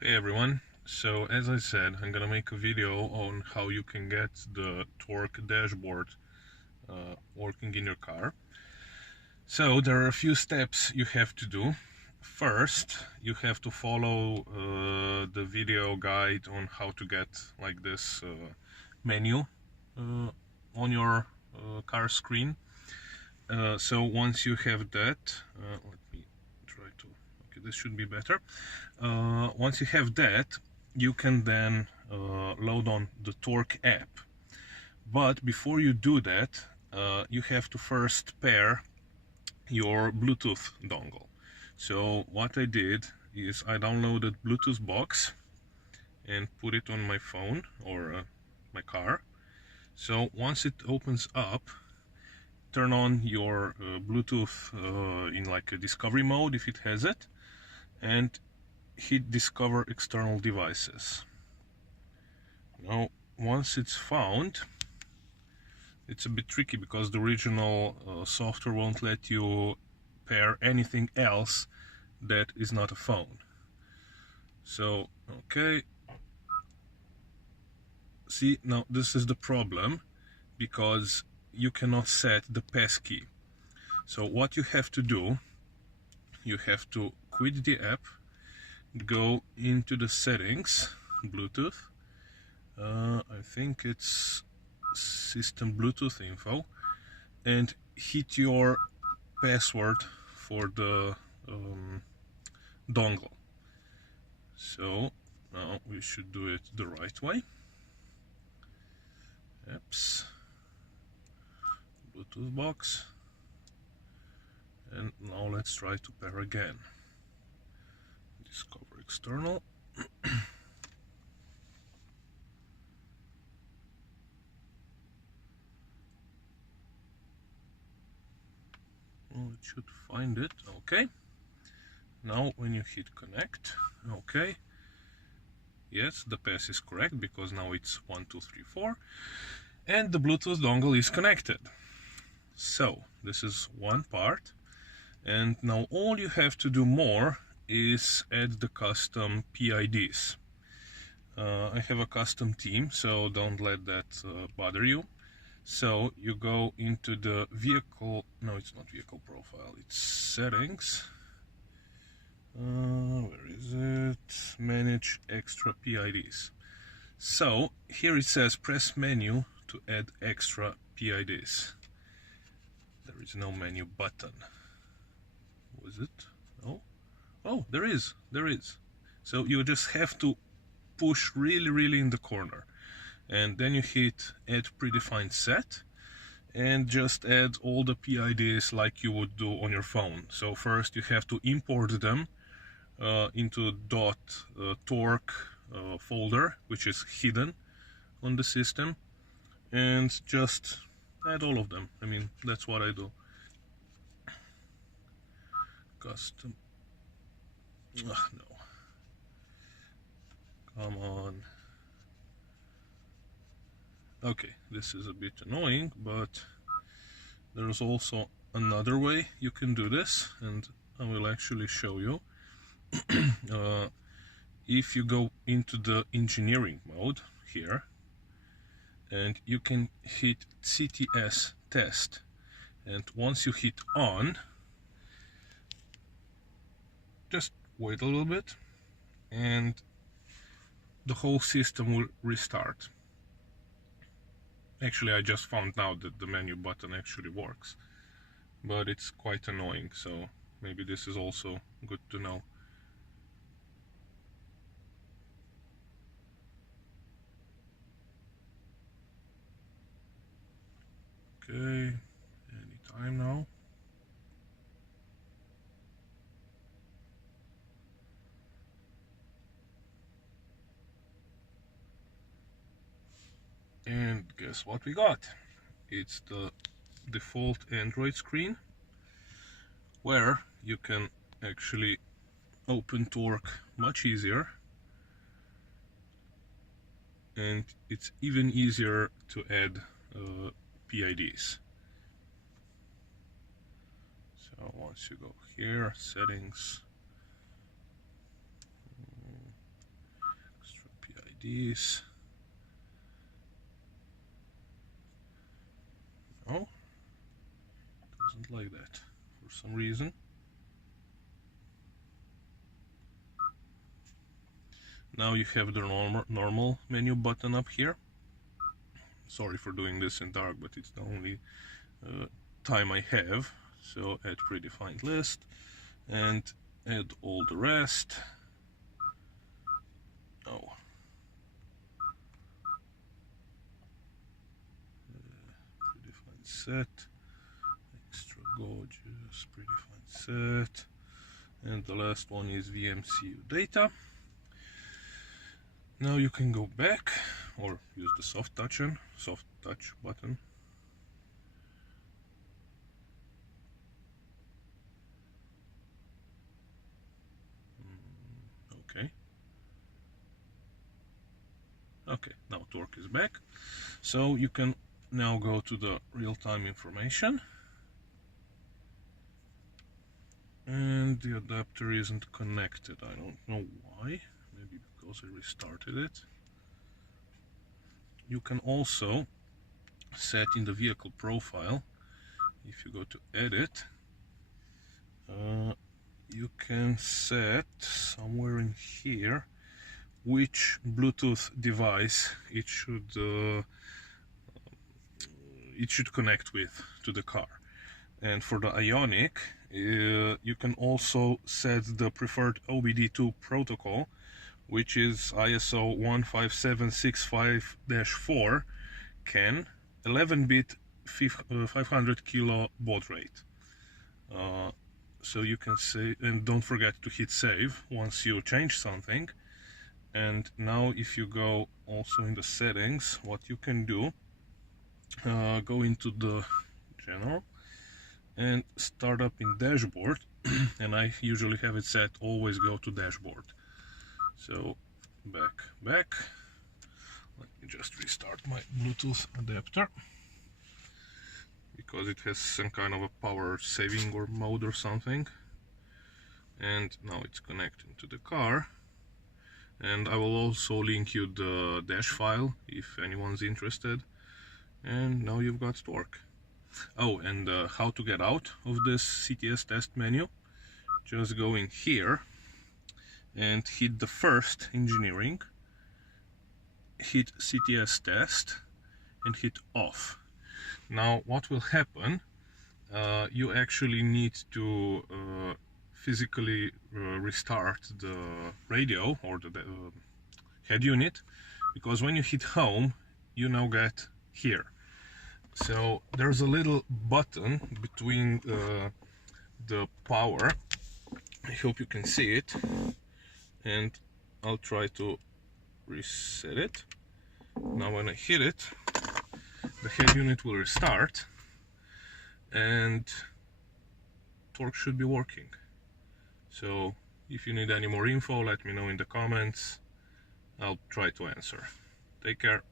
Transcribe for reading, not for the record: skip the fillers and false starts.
Hey everyone, so as I said, I'm gonna make a video on how you can get the torque dashboard working in your car. So there are a few steps you have to do. First, you have to follow the video guide on how to get like this menu uh, on your car screen. So once you have that, let me try to, okay, this should be better. Once you have that, you can then load on the Torque app. But before you do that, you have to first pair your Bluetooth dongle. So what I did is I downloaded Bluetooth box and put it on my phone or my car. So once it opens up, turn on your Bluetooth in like a discovery mode if it has it, and hit discover external devices. Now once it's found, it's a bit tricky because the original software won't let you pair anything else that is not a phone. So okay, see, now this is the problem because you cannot set the passkey. So what you have to do, you have to quit the app, go into the settings, Bluetooth, I think it's system Bluetooth info, and hit your password for the dongle. So now we should do it the right way. Apps, Bluetooth box, and now let's try to pair again. Discover external. Well, it should find it. Okay. Now when you hit connect, okay. Yes, the pass is correct because now it's 1, 2, 3, 4, and the Bluetooth dongle is connected. So this is one part, and now all you have to do more is add the custom PIDs. I have a custom theme, so don't let that bother you. So you go into the vehicle, no, it's not vehicle profile, it's settings. Where is it? Manage extra PIDs. So here it says press menu to add extra PIDs. There is no menu button. Was it? Oh, oh, there is. So you just have to push really in the corner, and then you hit add predefined set and just add all the PIDs like you would do on your phone. So first you have to import them into .torque folder, which is hidden on the system, and just add all of them. I mean, that's what I do. Custom. Ugh, no. Come on. Okay, this is a bit annoying, but there's also another way you can do this, and I will actually show you. If you go into the engineering mode here, and you can hit CTS test, and once you hit on, just wait a little bit and the whole system will restart. Actually, I just found out that the menu button actually works, but it's quite annoying, so maybe this is also good to know. Okay, anytime now. And guess what we got? It's the default Android screen where you can actually open Torque much easier, and it's even easier to add PIDs. So once you go here, settings, PIDs. No, doesn't like that for some reason. Now you have the normal menu button up here. Sorry for doing this in dark, but it's the only time I have. So add predefined list and add all the rest. Oh. Predefined set, extra gorgeous, predefined set, and the last one is VMCU data. Now you can go back or use the soft touch button. Okay, now torque is back. So you can now go to the real-time information. And the adapter isn't connected. I don't know why. Maybe because I restarted it. You can also set in the vehicle profile, if you go to edit, you can set somewhere in here which Bluetooth device it should connect with to the car. And for the Ioniq, you can also set the preferred OBD2 protocol, which is ISO 15765-4 CAN 11-bit 500 kilo baud rate. So you can say, and don't forget to hit save once you change something. And now if you go also in the settings, what you can do, go into the general and start up in dashboard. And I usually have it set always go to dashboard. So back. Let me just restart my Bluetooth adapter, because it has some kind of a power saving or mode or something. And now it's connecting to the car. And I will also link you the dash file if anyone's interested. And now you've got torque. Oh, and how to get out of this CTS test menu. Just go in here and hit the first engineering, hit CTS test and hit off. Now what will happen, you actually need to physically restart the radio or the head unit, because when you hit home you now get here. So there's a little button between the power. I hope you can see it, and I'll try to reset it. Now when I hit it, the head unit will restart and torque should be working. So if you need any more info, let me know in the comments. I'll try to answer. Take care.